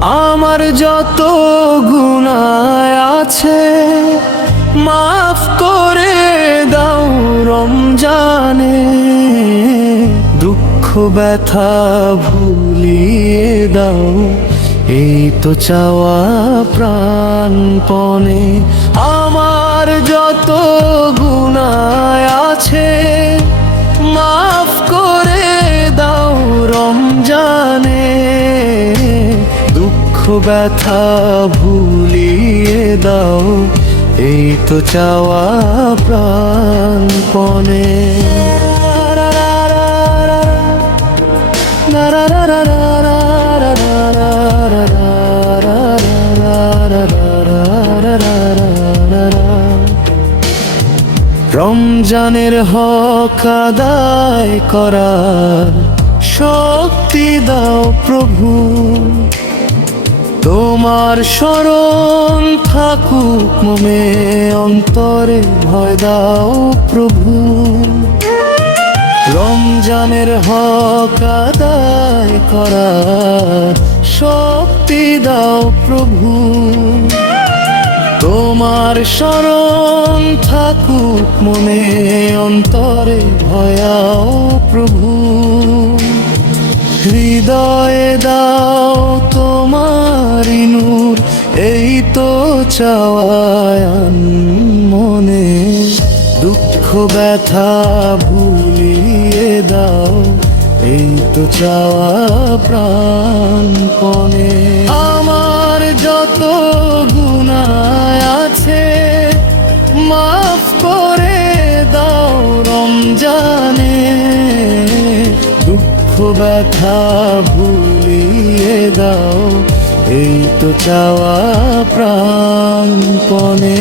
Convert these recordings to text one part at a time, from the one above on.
আমার যত গুনাহ আছে মাফ করে দাও রমজানে, দুঃখ ব্যথা ভুলিয়ে দাও এই তো চাওয়া প্রাণপণে। আমার যত গুনাহ আছে মাফ করে দাও রমজানে, দুঃখ ব্যথা ভুলিয়ে দাও এই তো চাওয়া প্রাণপণে। রমজানের হক আদায় করার শক্তি দাও প্রভু, তোমার শরণ থাকুক মনে অন্তরে ভয় দাও প্রভু। রমজানের হক আদায় করার শক্তি দাও প্রভু, তোমার শরণ থাকুক মনে অন্তরে ভয়াও প্রভু। হৃদয়ে দাও তোমারি নূর এই তো চাওয়ান মনে, দুঃখ ব্যথা ভুলিয়ে দাও এই তো চাওয়া প্রাণপণে। আমার যত গুনাহ আছে মাফ করে দাও রমজানে, দুঃখ ব্যথা ভুলিয়ে দাও এই তো চাওয়া প্রাণপণে।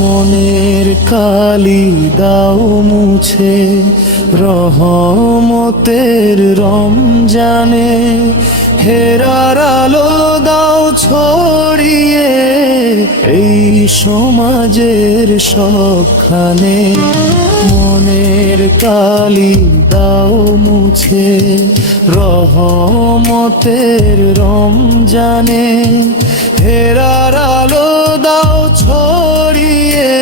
মনের কালি দাও মুছে রহমতের রমজানে, হেরার আলো দাও ছড়িয়ে এই সমাজের সবখানে। মনের কালি দাও মুছে রহমতের রমজানে, হেরার আলো দাও ছড়িয়ে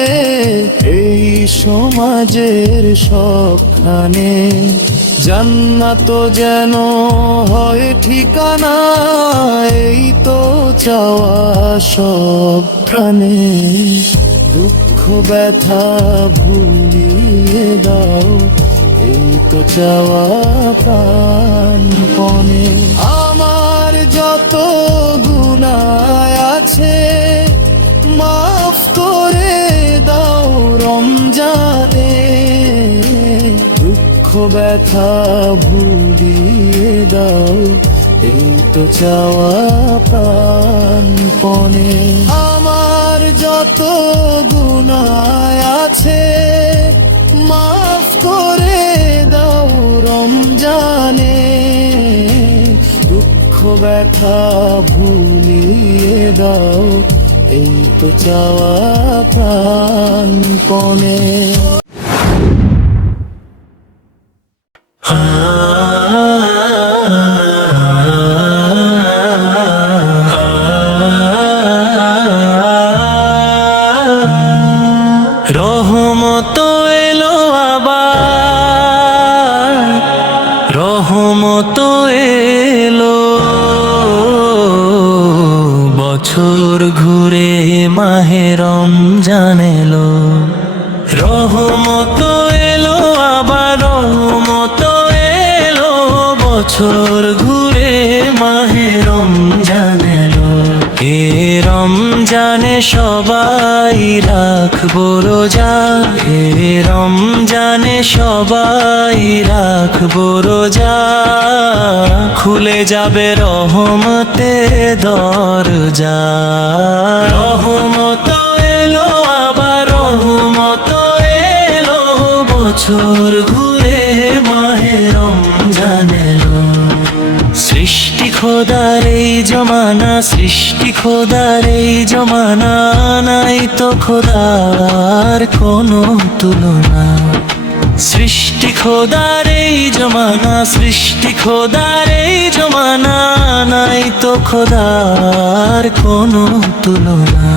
এই সমাজের সবখানে। জান্নাত যেন হয় ঠিকানা এই তো চাওয়া সব প্রাণে, দুঃখ ব্যথা ভুলিয়ে দাও এই তো চাওয়া প্রাণপণে। আমার যত গুনাহ আছে মাফ করে দাও রমজানে, দুঃখ ব্যথা ভুলিয়ে দাও এই তো চাওয়া প্রাণপণে। আমার যত গুনাহ আছে মাফ করে দাও রমজানে, দুঃখ ব্যথা ভুলিয়ে দাও এই তো চাওয়া প্রাণপণে। রহমত এলো আবার, রহমত এলো, বছর ঘুরে মাহে রমজান এলো। রহমত এলো আবার, রহমত এলো, বছর ঘুরে মাহে রমজান এলো। এ রমজানে সবাই রাখবো রোজা, এ রমজানে সবাই রাখবো রোজা, খুলে যাবে রহমতের দরজা। রহমত এলো আবার, রহমত এলো, বছর ঘুরে মাহে রমজান এলো। সৃষ্টি খোদার এই জমানা, সৃষ্টি খোদার এই জমানা, নাই তো খোদার কোনো তুলনা। সৃষ্টি খোদার এই জমানা, সৃষ্টি খোদার এই জমানা, নাই তো খোদার কোনো তুলনা।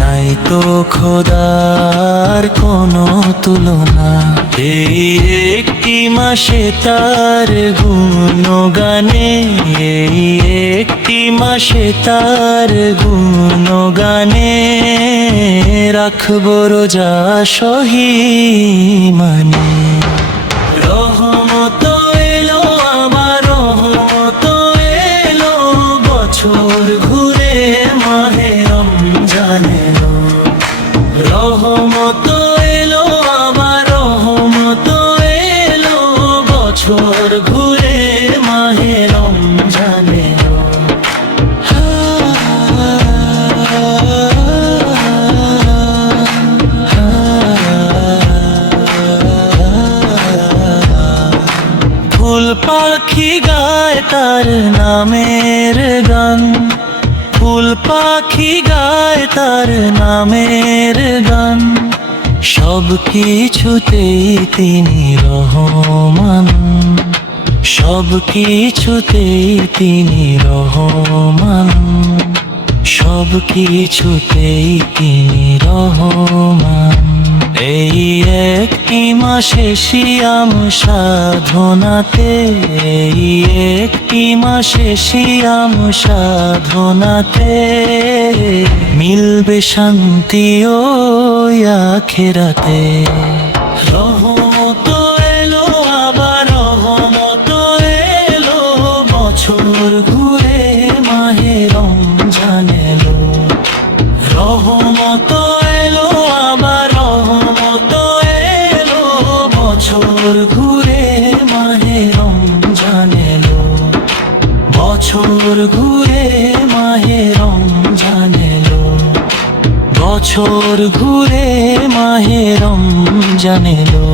নাই তো খোদার কোনো তুলনা। এই একটি মাসে তার গুণগানে, এই একটি মাসে তার গুণগানে, রাখবো রোজা সহিমানে। রহমত এলো আবার রহমত এলো, বছর ঘুরে মাহে রমজান এলো। রহমত এলো আবার রহমত এলো, বছর ঘুরে মাহে রমজান এলো। ফুল পাখি গায় তার নামের গান, ফুল পাখি গায় তার নামের গান, সব কিছুতেই তিনি রহমান, সব কিছুতেই তিনি রহমান, সব কিছুতেই তিনি রহমান। এই একটি মাসে সিয়াম সাধনাতে, এই একটি মাসে সিয়াম সাধনাতে, মিলবে শান্তি ওই আখিরাতে। রহমত এলো আবার রহমত এলো, বছর ঘুরে মাহে রমজান এলো। রহমত এলো আবার রহমত এলো, বছর ঘুরে মাহে রমজান এলো। বছর ঘুরে মাহে রমজান এলো। বছর ঘুরে মাহে রমজান এলো।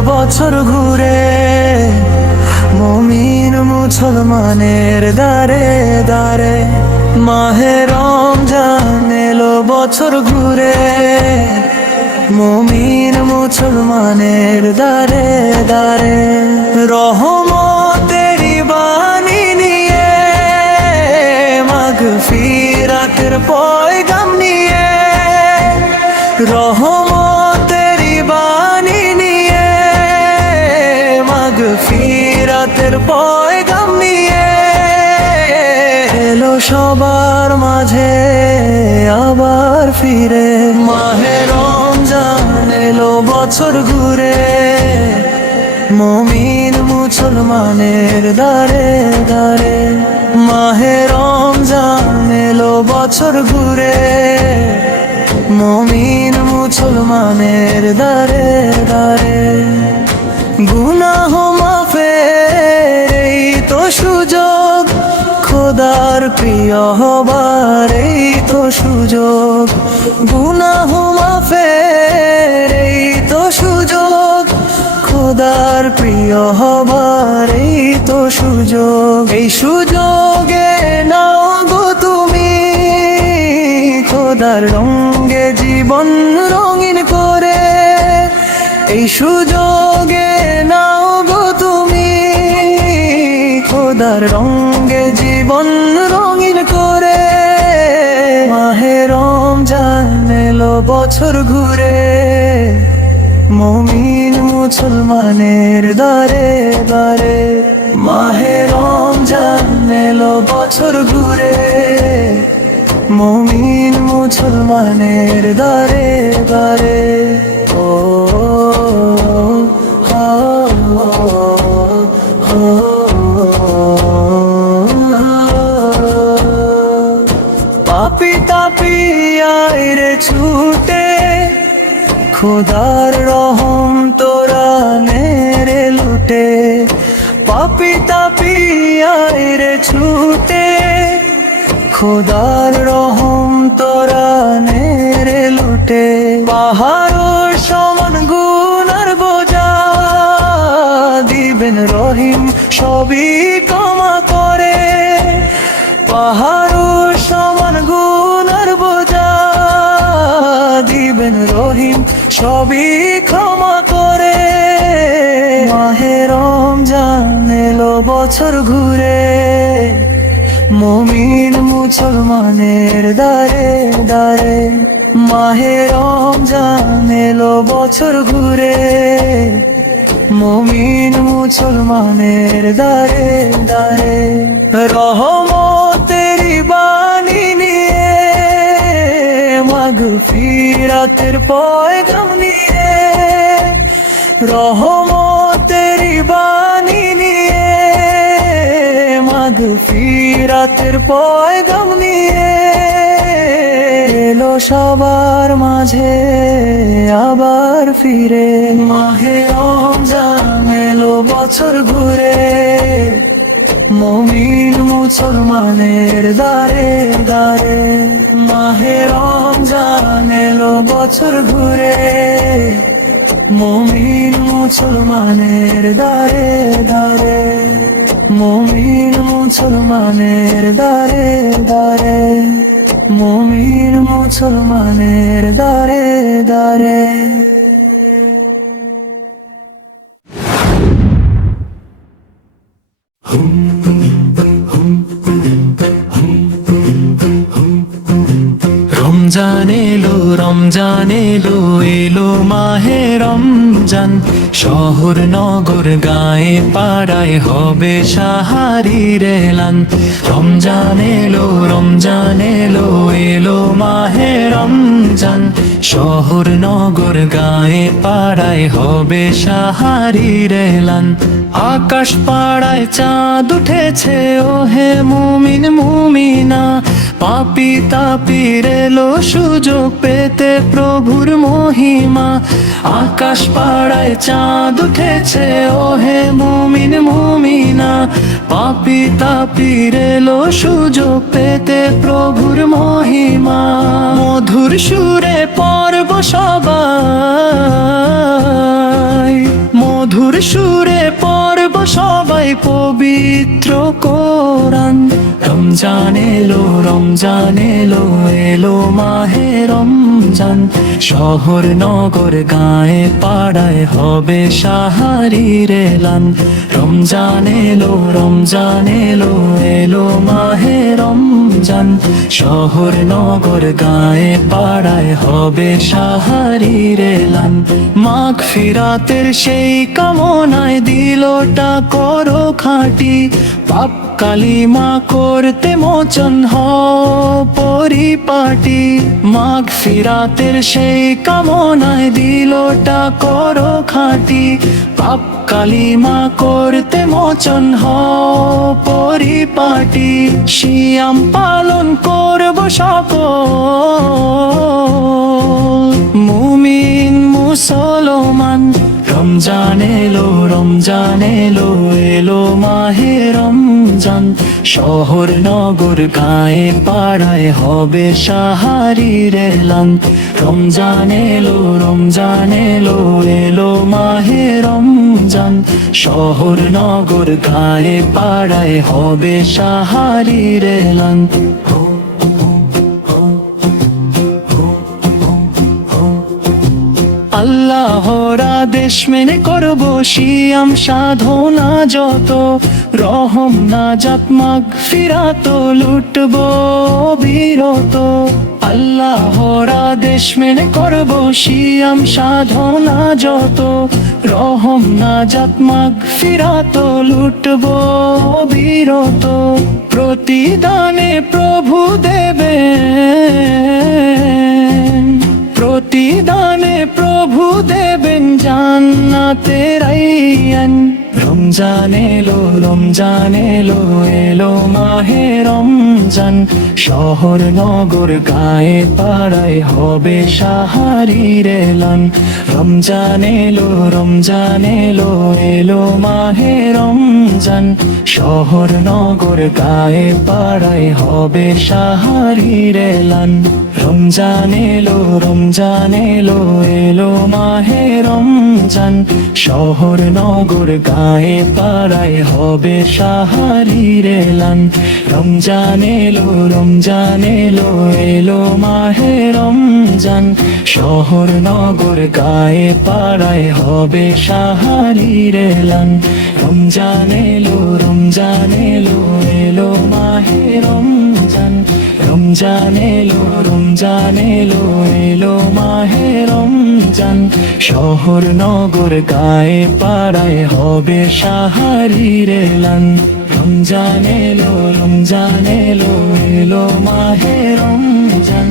বছর ঘুরে মুমিন মুসলমানের দারে দারে, মাহে রমজান এলো বছর ঘুরে মুমিন মুসলমানের দারে দারে। রহমতেরি বাণী নিয়ে, মাগফিরাতের পয়গাম নিয়ে, রহমতেরি বাণী নিয়ে, মাগফিরাতের পয়গাম নিয়ে, এলো সবার মাঝে আবার ফিরে। মাহে রমজান এলো বছর ঘুরে মুমিন মুসলমানের দারে দারে, মাহে রমজান এলো বছর ঘুরে মুমিন মুসলমানের দারে দারে। গুনাহ মাফের এই তো সুযোগ, খোদার প্রিয় হবার এই তো সুযোগ। গুনাহ মাফের এই তো সুযোগ, খোদার প্রিয় হবার এই তো সুযোগ। এই সুযোগে নাও গো তুমি, খোদার রঙে জীবন রঙিন করে। এই সুযোগে নাও গো তুমি, খোদার রঙে জীবন রঙিন করে। মাহে রমজান এলো বছর ঘুরে মুমিন মুসলমানের দারে দারে, মাহে রমজান এলো বছর ঘুরে মুমিন মুসলমানের দারে দারে। ও হো হো হো আয় রে ছুটে, খোদার রহম তোরা নে রে লুটে। পাপি তাপি আয় রে ছুটে, খোদার রহম তোরা নে রে লুটে। পাহাড় সমান গুনার বোঝা দিবেন রহিম সবই ক্ষমা করে। পাহাড় সমান গুনার বোঝা দিবেন রহিম সবই ক্ষমা করে। মাহে রমজান এলো বছর ঘুরে, মুমিন মুসলমানের দারে দারে। মাহে রমজান এলো বছর ঘুরে, মুমিন মুসলমানের দারে দারে। রহমতেরি বাণী নিয়ে, মাগফিরাতের পয়গাম নিয়ে। রহমতেরি বাণী নিয়ে, মাগফিরাতের পয়গাম নিয়ে। এলো সবার মাঝে আবার ফিরে, মাহে রমজান এলো বছর ঘুরে, মুমিন মুসলমানের দারে দারে। মাহে রমজান এলো বছর ঘুরে, মুমিন মুসলমানের দারে দারে। মুমিন মুসলমানের দারে দারে, মুমিন মুসলমানের দারে দারে। রমজান এলো রমজান এলো, এলো মাহে রমজান। শহর নগর গায়ে পাড়ায় হবে সাহারির এলান। রমজান এলো রমজান এলো, এলো মাহে রমজান। শহর নগর গায়ে পাড়ায় হবে সাহারির এলান। আকাশ পাড়ায় চাঁদ উঠেছে ওহে মুমিন মুমিনা। পাপি তাপির এলো সুযোগ পেতে প্রভুর মহিমা। আকাশ পাড়ায় চাঁদ উঠেছে ওহে মুমিন মুমিনা। পাপি তাপির এলো সুযোগ পেতে প্রভুর মহিমা। মধুর সুরে পর্ব সবাই, মধুর সুরে পর্ব সবাই পবিত্র কোরআন। রমজান এলো রমজান এলো, এলো মাহে রমজান। শহর নগর গায়ে পাড়ায় হবে সাহারির এলান। রমজান এলো রমজান এলো, এলো মাহে রমজান। শহর নগর গায়ে পাড়ায় হবে সাহারির এলান। মাগফিরাতের সেই কামনায় দিলটা করো খাঁটি। পাপ কালিমা করতে মোচন হও পরিপাটি। মাগফিরাতের সেই কামনায় দিলটা করো খাঁটি। পাপ কালিমা করতে মোচন হও পরিপাটি। সিয়াম পালন করব সকল মুমিন মুসলমান। রমজান এলো রমজান এলো, এলো মাহে রমজান। শহর নগর গায়ে পাড়ায় হবে সাহারির এলান। রমজান এলো রমজান এলো, এলো মাহে রমজান। শহর নগর গায়ে পাড়ায় হবে সাহারির এলান। আল্লাহর আদেশ মেনে করব সিয়াম সাধনা যত। রহম নাজাত মাগফিরাত লুটব বিরত। আল্লাহর আদেশ মেনে করব সিয়াম সাধনা যত। রহম নাজাত মাগফিরাত লুটব বিরত। প্রতিদানে প্রভু দেবেন, প্রতিদানে প্রভু দেবেন জান্নাতের আইয়ান। রমজান এলো রমজান এলো, এলো মাহে রমজান। রমজান শহর নগর গায়ে পাড়ায় হবে সাহারির এলান রমজান এলো এলো মাহে রমজান শহর নগর গায়ে পাড়ায় হবে সাহারির এলান রমজান এলো এলো মাহে রমজান শহর নগর গায়ে পাড়ায় হবে সাহারির এলান রমজান এলো এলো মাহে রমজান শহর নগর গায়ে পাড়ায় হবে সাহারির এলান রমজান এলো এলো মাহে রমজান রমজান এলো এলো মাহে রমজান শহর নগর গায়ে পাড়ায় হবে সাহারির এলান রমজান এলো এলো মাহে রমজান